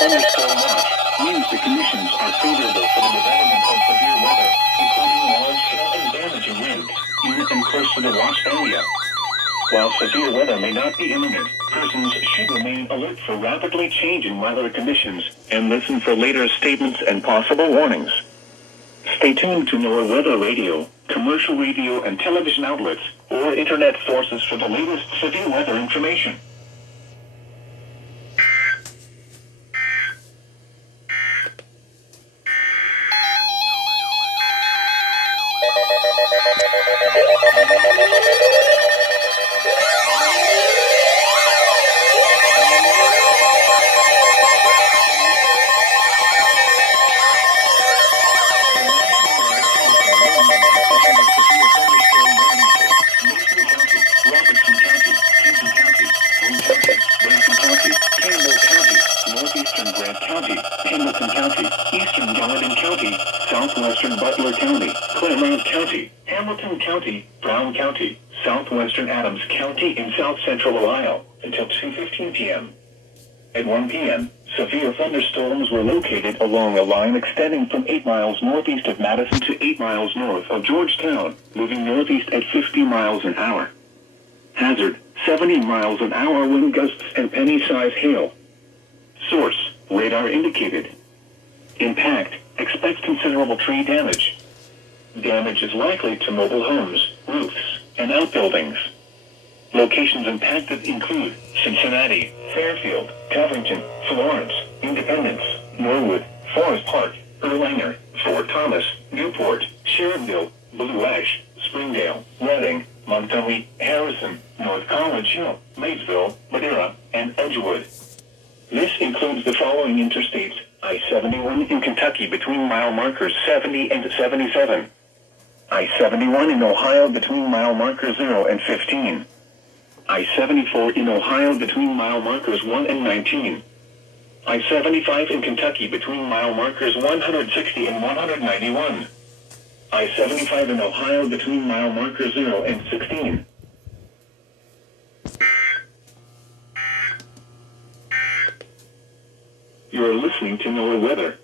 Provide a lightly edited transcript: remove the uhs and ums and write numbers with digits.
Thunderstorm watch means the conditions are favorable for the development of severe weather, including large hail and damaging winds, in and close to the watch area. While severe weather may not be imminent, persons should remain alert for rapidly changing weather conditions and listen for later statements and possible warnings. Stay tuned to NOAA weather radio, commercial radio and television outlets, or internet sources for the latest severe weather information. Hamilton County, Eastern Gallatin County, Southwestern Butler County, Claremont County, Hamilton County, Brown County, Southwestern Adams County in South Central Ohio, until 2:15 p.m. At 1 p.m., severe thunderstorms were located along a line extending from 8 miles northeast of Madison to 8 miles north of Georgetown, moving northeast at 50 miles an hour. Hazard, 70 miles an hour wind gusts and penny-size hail. Source, radar indicated. Impact, expect considerable tree damage. Damage is likely to mobile homes, roofs, and outbuildings. Locations impacted include Cincinnati, Fairfield, Covington, Florence, Independence, Norwood, Forest Park, Erlanger, Fort Thomas, Newport, Sharonville, Blue Ash, Springdale, Reading, Montgomery, Harrison, North College Hill, Maysville, Madeira, and Edgewood. This includes the following interstates: I-71 in Kentucky between mile markers 70 and 77. I-71 in Ohio between mile markers 0 and 15. I-74 in Ohio between mile markers 1 and 19. I-75 in Kentucky between mile markers 160 and 191. I-75 in Ohio between mile markers 0 and 16. You are listening to NOAA Weather.